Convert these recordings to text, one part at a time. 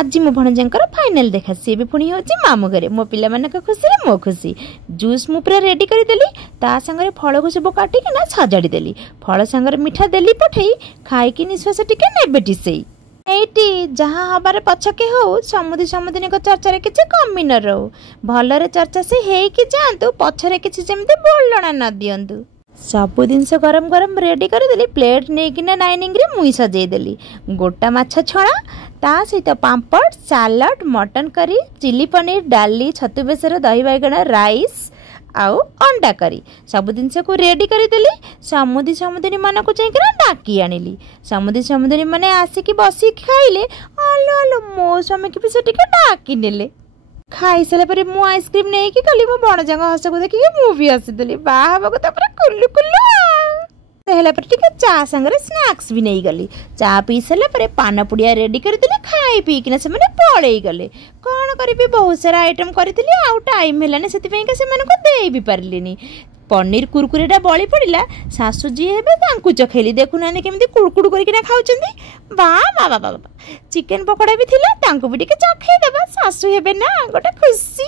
आज मो भणजांकर फाइनल देखा सी भी पुणी होची मामू घरे मो पिला मानक खुशी मो खुशी जूस मु पूरा रेडी कर देली ता संगे फल को सब काटी ना सजाड़ी देली फल संगे मिठा देली पठई खाई की निश्वास टिके नेबे टिसेई एटी जहाँ हबार पछके हो समुदी समुदिनी को चर्चा किसी कमी न रो भलरे चर्चा से हे कि जातु पछरे किसी जमते बोलना न दियंतु सब जिनस गरम गरम रेडी करदेली प्लेट नहीं डाइनिंग रे मुई सजे देली गोटा माछ छणा ता सहित पापड़ salad mutton curry chilli paneer डाली छतु बेसर दही बैगण राइस आउ अंडा करी सब जिनस को रेडी करदेली समुदी समुदिनी मान को चाहिए डाकी आनिली समुदी समुदिनी माने आसिकी बसी खाइले आलो आलो मो स्वामी की भी से डाकी नेले खाई सारा पर मु आइसक्रीम नहीं कि गली मो बणजांग हस को देखि मु भी हसीदेली बाबा को तापर कुल्लू कुल्लू हेला पर टिके चा संगे स्नैक्स भी नहीं गली चा पी सारा पर पान पुड़िया रेडी करदेली खाई पी किना से माने पळेई गले कोन करबी बहुत सारा आइटम करथिली आउ टाइम हेलाने सेति पई के से माने को देई भी परलिनी पनीर कुरकुरेटा बड़ी पड़ा शाशु जी हे चखेली देखुना केमी कुड़कुड़ करके खाऊंगी बा बा चिकेन पकोड़ा भी थिला भी टिके चखेदेबा शाशु हेबे ना गोटे खुशी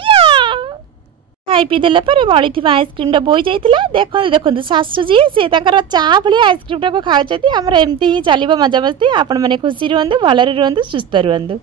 खाई पी देला पर बड़ी थी आइसक्रीम बोई जाइतिला देखो देखो शाशु जी सी चा भाई आइसक्रीम टाक खाऊँ आमर एमती ही चलो मजा मस्ती आपण मैंने खुशी रुहतु भलरे रुहतु सुस्थ रुहतु।